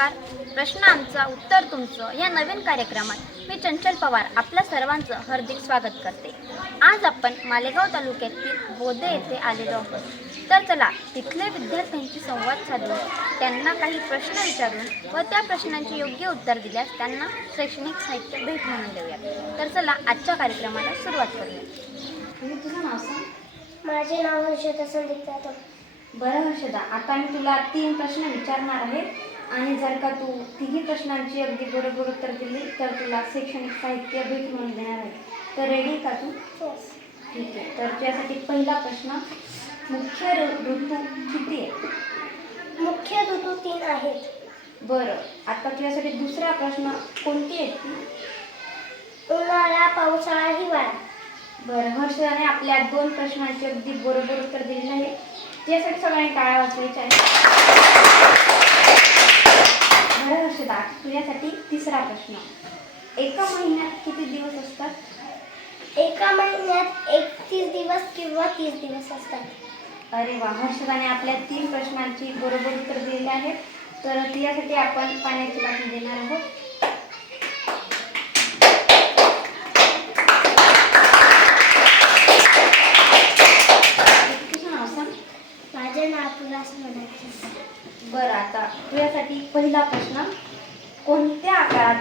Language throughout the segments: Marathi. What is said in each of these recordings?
नमस्कार. प्रश्न आमचा उत्तर तुमचं. या नवीन कार्यक्रमात मी चंचल पवार आपल्या सर्वांचं हार्दिक स्वागत करते. आज आपण मालेगाव तालुक्यातील बोदे येथे आलेलो आहोत. तर चला तिथले विद्यार्थ्यांशी संवाद साधून त्यांना काही प्रश्न विचारून व त्या प्रश्नांची योग्य उत्तर दिल्यास त्यांना शैक्षणिक साहित्य भेट म्हणून देऊया तर चला आजच्या कार्यक्रमाला सुरुवात करूया. तुझं नाव सांग. माझे नाव हर्षदा संदीप जाधव. बरं हर्षदा आता मी तुला तीन प्रश्न विचारणार आहे. आणि जर का तू तिन्ही प्रश्नांची अगदी बरोबर उत्तर दिली तर तुला शैक्षणिक साहित्य भेट म्हणून देणार आहे. तर रेडी का तू? ठीक आहे. तर तुझ्यासाठी पहिला प्रश्न मुख्य ऋतू किती आहे? मुख्य ऋतू तीन आहेत. बरं. आता तुझ्यासाठी दुसरा प्रश्न कोणती आहे? ती उन्हाळा पावसाळा हिवाळा. बरं. हर्षदाने आपल्या दोन प्रश्नांची अगदी बरोबर उत्तर दिलेलं आहे. त्यासाठी सगळ्यांनी टाळ्या वाजवायच्या आहे बरं हर्षदा तुझ्यासाठी तिसरा प्रश्न. एका महिन्यात किती दिवस असतात? एका महिन्यात एकतीस दिवस किंवा तीस दिवस असतात. अरे वा हर्षदाने आपल्या तीन प्रश्नांची बरोबर उत्तर दिलेली आहेत. तर तिच्यासाठी आपण पाण्याची बाटली देणार आहोत तुझं नाव सांग माझे नाव तुलास म्हणायचे बरं आता तुझ्यासाठी पहिला प्रश्न कोणत्या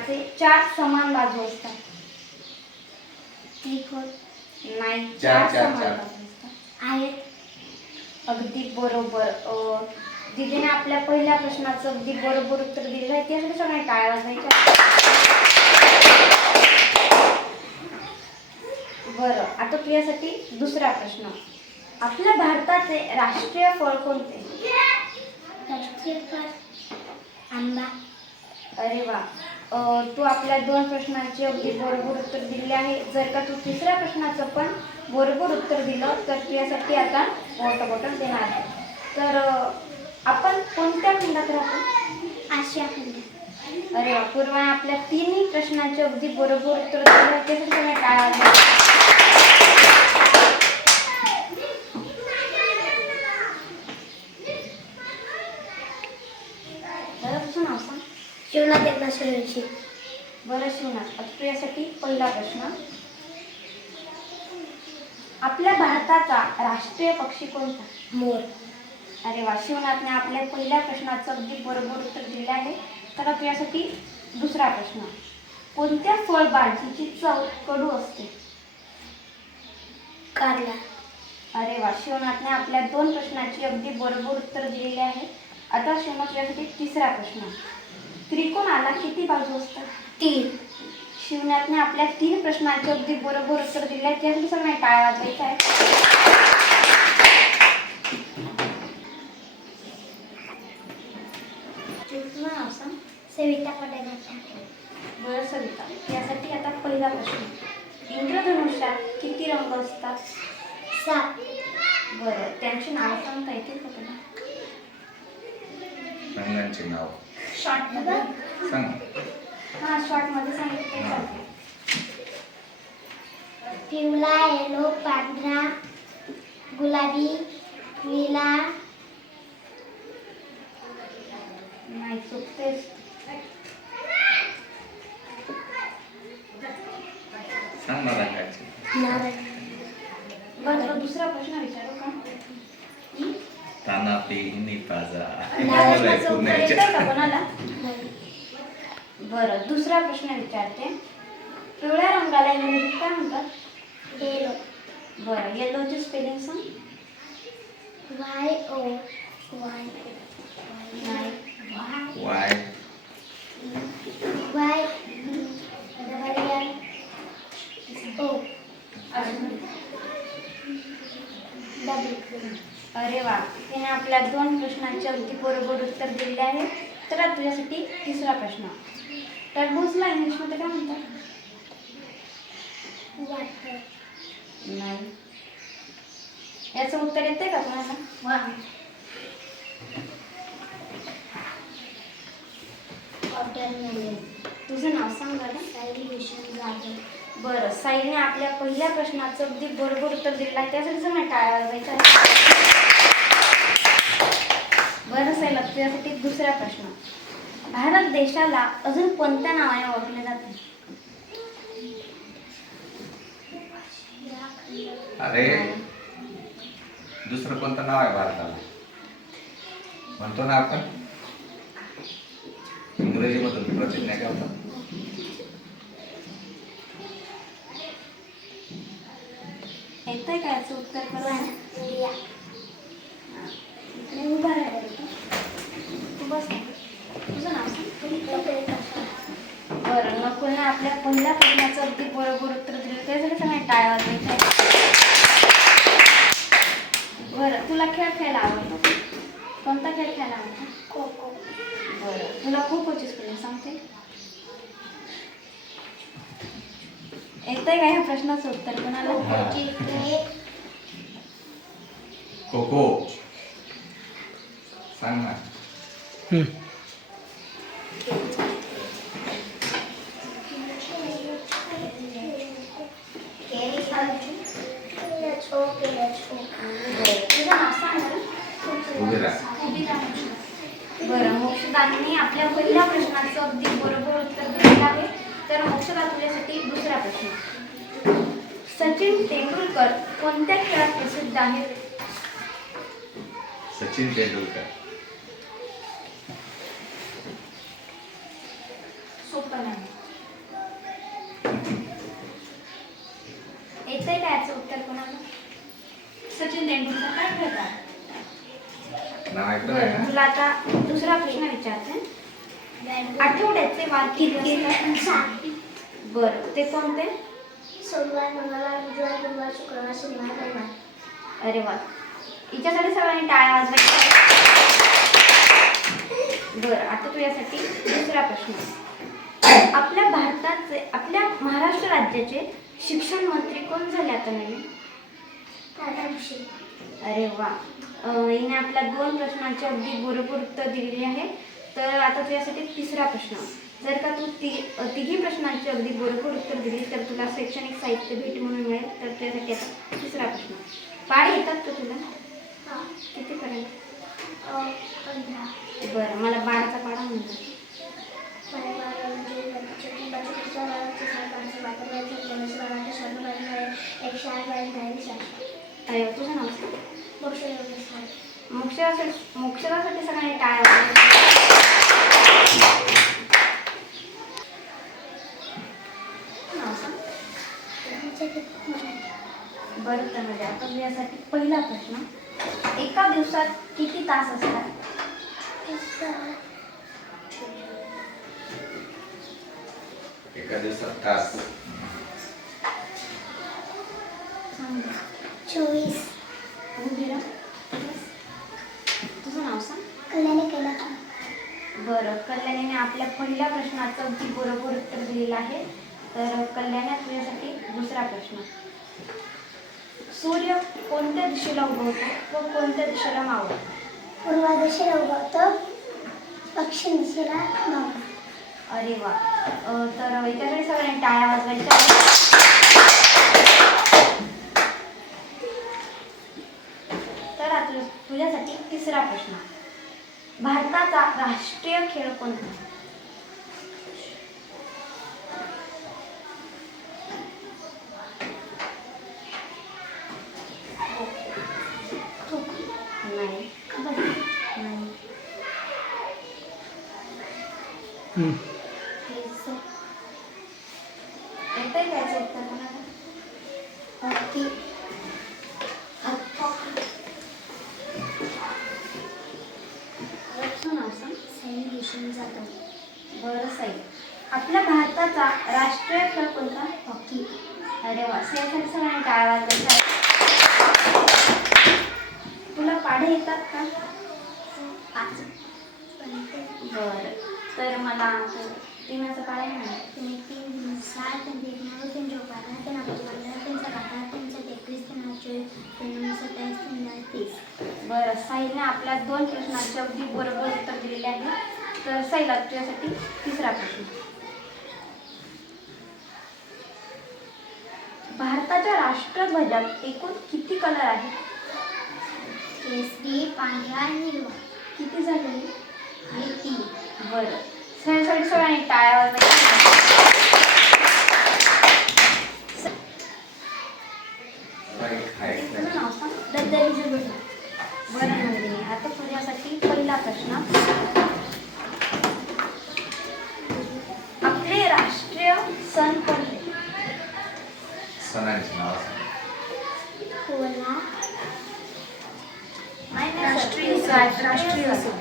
आकाराचे चार समान बाजू असतात. त्रिकोण नाही चार, चार चार, समान चार. बाजू असतात. आहेत. अगदी बरोबर. अं, दीदीने आपल्या पहिल्या प्रश्नाचं अगदी बरोबर उत्तर दिलेलं आहे. त्यासाठी सगळ्यांनी टाळ्या वाजवायच्या बरं आता तुझ्यासाठी दुसरा प्रश्न. आपल्या भारताचे राष्ट्रीय फळ कोणते? राष्ट्रीय फळ. आंबा. अरे वा. तू आपल्या दोन प्रश्नांची अगदी बरोबर उत्तर दिले आहे. जर का तू तिसऱ्या प्रश्नाचं पण बरोबर उत्तर दिलं तर तुझ्यासाठी आता वॉटर बॉटल देणार आहे. तर आपण कोणत्या खंडात राहतो आशिया खंड. अरे वा पूर्वाने आपल्या तिन्ही प्रश्नांचे अगदी बरोबर उत्तर दिले त्यासाठी तुम्ही टाळ्या वाजवा. बरं तुझं नाव सांग शिवनाथ एकनाथ सूर्यवंशी बरं शिवनाथ आता तुझ्यासाठी पहिला प्रश्न. आपल्या भारताचा राष्ट्रीय पक्षी कोणता? मोर. अरे वा शिवनाथने आपल्या पहिल्या प्रश्नाचं अगदी बरोबर उत्तर दिले आहे. तर आता तुझ्यासाठी दुसरा प्रश्न. कोणत्या फळभाजीची चव कडू असते? कारला. अरे वा शिवनाथने आपल्या दोन प्रश्नाची अगदी बरोबर उत्तर दिलेले आहे. आता शिवनाथ तुझ्यासाठी तिसरा प्रश्न. त्रिकोणाला किती बाजू असतात? तीन. शिवनाथने आपल्या तीन प्रश्नांचे अगदी बरोबर उत्तर दिले आहे त्यासाठी सगळ्यांनी टाळ्या वाजवायच्या आहे. तुझं नाव सांग. सविता पटेल बरं सविता. यासाठी आता पहिला प्रश्न. इंद्रधनुष्यात किती रंग असतात? सात. बरं त्यांची नाव सांगता येतील का तुला? रंगांचे नाव. शॉर्टमध्ये? सांग. हां शॉर्टमध्ये सांगितलं तरी चालते पिवळा येलो पांढरा गुलाबी निळा नाही चुकतेच सांग बरं तुला दुसरा प्रश्न विचारू? ताना पे नी ताजा बरं दुसरा प्रश्न विचारते. पिवळ्या रंगाला इंग्रजीत काय म्हणतात? येलो बरं येलोची स्पेलिंग सांग. Y O Y Y Y O double अरे वा. तिने आपल्या दोन प्रश्नांचे अगदी बरोबर उत्तर दिले आहे. तर आता तुझ्यासाठी तिसरा प्रश्न. टरबूजला इंग्लिशमध्ये काय म्हणतात? नाही. याचं उत्तर येते का तुम्हाला तुझं नाव सांग बरं. सायली भूषण जाधव. बरं साईने आपल्या पहिल्या प्रश्नाचं अगदी बरोबर उत्तर दिलं आहे. त्यासाठी टाळ्या वाजवायच्या आहेत. बरं साईला तुझ्यासाठी दुसरा प्रश्न. भारत देशाला अजून कोणत्या नावाने ओळखले जाते? अरे दुसरं कोणतं नाव आहे भारताला? म्हणतो ना आपण. इंग्रजीमधून प्रतिज्ञा करतो येतंय का याचं उत्तर करा इकडे उभा राहायला तू तू बस ना. तुझं नाव सांग. बरं नकुलने आपल्या पहिल्या प्रश्नाचं अगदी बरोबर उत्तर दिलं. त्यासाठी सगळ्यांनी टाळ्या वाजवायच्या बरं तुला खेळ खेळायला आवडतो? कोणता खेळ खेळायला आवडतो? खो खो. बरं तुला खो खोची स्पेलिंग सांगते. येतंय का ह्या प्रश्नाचं उत्तर कोणाला? खो खो सांग ना तुझं नाव सांग बरं. मोक्षदानी आपल्या पहिल्या प्रश्नाचं अगदी बरोबर उत्तर दिलेलं आहे. तर मोक्षदा तुझ्यासाठी दुसरा प्रश्न. सचिन तेंडुलकर कोणत्या खेळात प्रसिद्ध आहेत? सचिन तेंडुलकर सोपं नाही येतंय का याचं उत्तर कोणाला सचिन तेंडुलकर काय खेळतात नाव ऐकलं बरं नाही तुला आता दुसरा प्रश्न विचारते आठवड्याचे वार किती असतात? बरं ते कोणते? सोमवार मंगळवार बुधवार गुरुवार शुक्रवार शनिवार रविवार. अरे वा. हिच्यासाठी सगळ्यांनी टाळ्या वाजवायच्या. बरं आता तुझ्यासाठी दुसरा प्रश्न. आपल्या भारताचे आपल्या महाराष्ट्र राज्याचे शिक्षण मंत्री कोण झाले आता नवीन अरे वा. हिने आपल्या दोन प्रश्नांचे अगदी बरोबर उत्तर दिलेले आहे. तर आता तुझ्यासाठी तिसरा प्रश्न. जर का तू ति तिघी प्रश्नांची अगदी बरोबर उत्तर दिली तर तुला शैक्षणिक साहित्य भेट म्हणून मिळेल. तर तुझ्यासाठी आता तिसरा प्रश्न. पाढे येतात का तुला? हा. कितीपर्यंत? अ, पंधरा. बरं मला बाळाचा पाडा म्हणतात मराठी बचतीचा मराठी सरकारचे वापरण्याचे बरं तर म्हणजे आता तुझ्यासाठी पहिला प्रश्न एका दिवसात किती तास असतात? एका दिवसात तास. चोवीस. तुझं नाव सांग. कल्याणी केला का बरं कल्याणीने आपल्या पहिल्या प्रश्नाचं अगदी बरोबर उत्तर दिलेलं आहे तर कल्याणी तुझ्यासाठी दुसरा प्रश्न. सूर्य कोणत्या दिशेला उगवतो व कोणत्या दिशेला मावळतो पूर्व दिशेला उगवतो पश्चिम दिशेला मावळतो अरे वा. अं, तर याच्यासाठी सगळ्यांनी टाळ्या वाजवायच्या तर आता तुझ्या- तुझ्यासाठी तिसरा प्रश्न. भारताचा राष्ट्रीय खेळ कोणता नाही कबड्डी नाही येतंय काय याचं उत्तर कोणाला? हॉकी तुझं नाव सांग सैनिक भूषण जाधव बरं साई आपल्या भारताचा राष्ट्रीय खेळ कोणता? हॉकी. अरे वा त्यासाठी सगळ्यांनी टाळ्या वाजवायच्या तुला पाढे येतात का? बरं तर मला तीनाचं काय म्हणा तुम्ही तीन सात तीन तीन नऊ तीन अकरा पंधरा तीन सात अठरा तीन सात एकवीस तीन चोवीस तीन सत्तावीस तीन तीस. बरं साईने आपल्या दोन प्रश्नांचे अगदी बरोबर उत्तर दिलेले आहे. तर तुझ्यासाठी तिसरा प्रश्न. भारताच्या राष्ट्रध्वजात एकूण किती कलर आहेत? केसरी पांढरा हिरवा. किती झाले? आणि तीन बरं. सगळ्यांसाठी सगळ्यांनी टाळ्या वाजवायच्या. तुझं नाव सांग. बरं नंदिनी. आता तुझ्यासाठी पहिला प्रश्न आपले राष्ट्रीय सण कोणते सणांची नाव सांग होला नाही, नाही, राष्ट्रीय सण. सण. राष्ट्रीय सण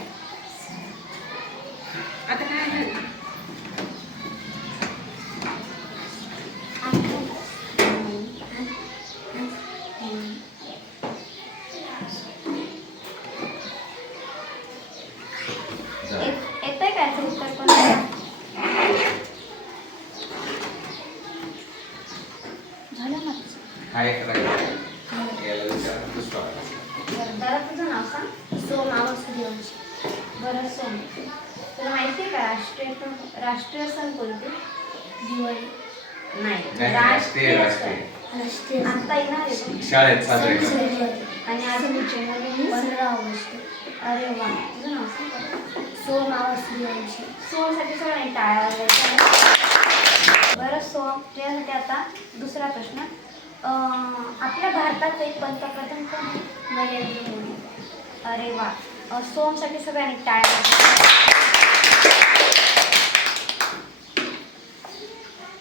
जा. येत- येतंय काय ते उत्तर पण झालं ना हा एक राहिला. याला विचारा, दुसरा वाला. बरं दादा तुझं नाव सांग सोम सूर्यवंशी बरं सोम तुला माहिती आहे का राष्ट्रीय राष्ट्रीय सण कोणते दिवाळी नाही, राष्ट्रीय राष्ट्रीय राष्ट्रीय. आता येणार आहे. शाळेत साजरे करतात आणि अजून पंधरा ऑगस्ट. अरे वा. तुझं नाव सांग सोम सूर्यवंशी सोमसाठी सगळ्यांनी टाळ्या वाजवायच्या. बरं सोम तुझ्यासाठी आता दुसरा प्रश्न. अं, आपल्या भारताचे पंतप्रधान कोण आहे? नरेंद्र मोदी. अरे वा. अं, सोमसाठी सगळ्यांनी टाळ्या वाजवायच्या.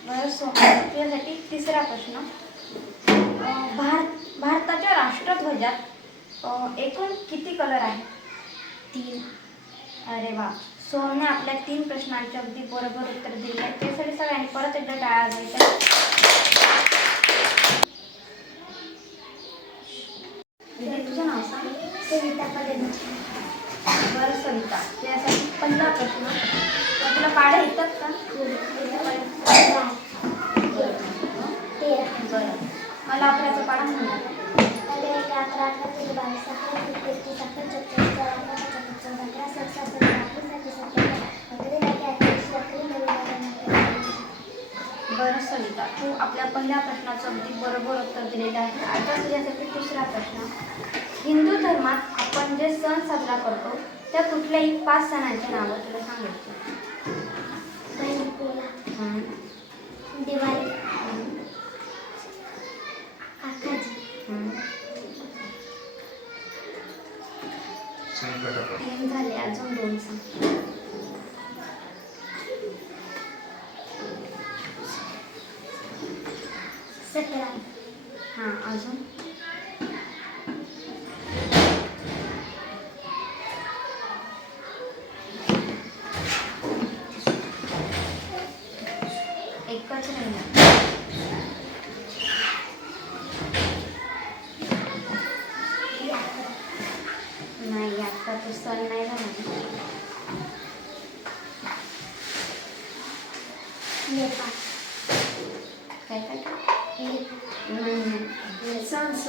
बरं सोम तुझ्यासाठी तिसरा प्रश्न. भारत भारताच्या राष्ट्रध्वजात एकूण किती कलर आहेत? तीन. अरे वा. सोहमने आपल्या तीन प्रश्नांचे अगदी बरोबर उत्तर दिले आहे त्यासाठी सगळ्यांनी परत एकदा टाळा द्यायचा तुझं नाव सांग. सविता बरं सविता. त्यासाठी पहिला प्रश्न. पहिल्या प्रश्नाचं अगदी बरोबर उत्तर दिलेलं आहे. आता तुझ्यासाठी दुसरा प्रश्न. हिंदू धर्मात आपण जे सण साजरा करतो त्या कुठल्याही पाच सणांची नावं तुला सांगायची दिवाळी.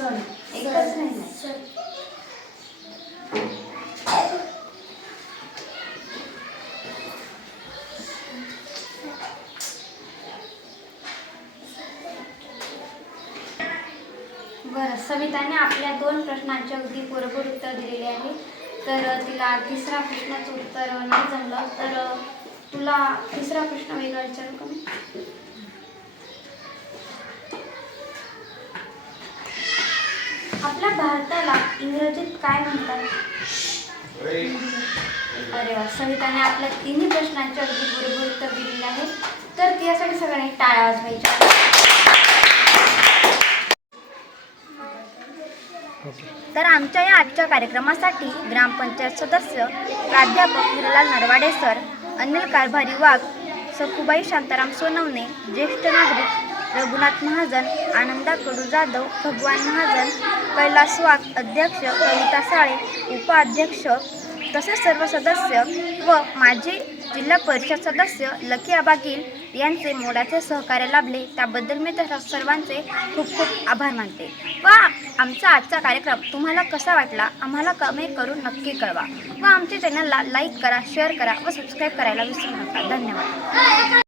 एकच राहिला सण. बरं सविताने आपल्या दोन प्रश्नांचे अगदी बरोबर उत्तर दिलेले आहे. तर तिला तिसरा प्रश्नाचं उत्तर नाही जमलं. तर तुला तिसरा प्रश्न वेगळा विचारू का आपल्या भारताला इंग्रजीत काय म्हणतात? अरे वा सविताने आपल्या तिन्ही प्रश्नांचे अगदी बरोबर उत्तर दिलेले आहे. तर त्यासाठी सगळ्यांनी टाळ्या वाजवायच्या. तर आमच्या या आजच्या कार्यक्रमासाठी ग्रामपंचायत सदस्य प्राध्यापक हिरलाल नरवाडे सर अनिल कारभारी वाघ सखुबाई शांताराम सोनवणे ज्येष्ठ नागरिक रघुनाथ महाजन आनंदा कडू जाधव भगवान महाजन कैलास वाघ अध्यक्ष कविता साळे उपाध्यक्ष तसेच सर्व सदस्य व माजी जिल्हा परिषद सदस्य लकी आबागील यांचे मोलाचे सहकार्य लाभले. त्याबद्दल मी तर सर्वांचे खूप खूप आभार मानते. व आमचा आजचा कार्यक्रम तुम्हाला कसा वाटला? आम्हाला कमेंट करून नक्की कळवा. व आमच्या चॅनलला लाईक करा शेअर करा व सबस्क्राईब करायला विसरू नका. धन्यवाद.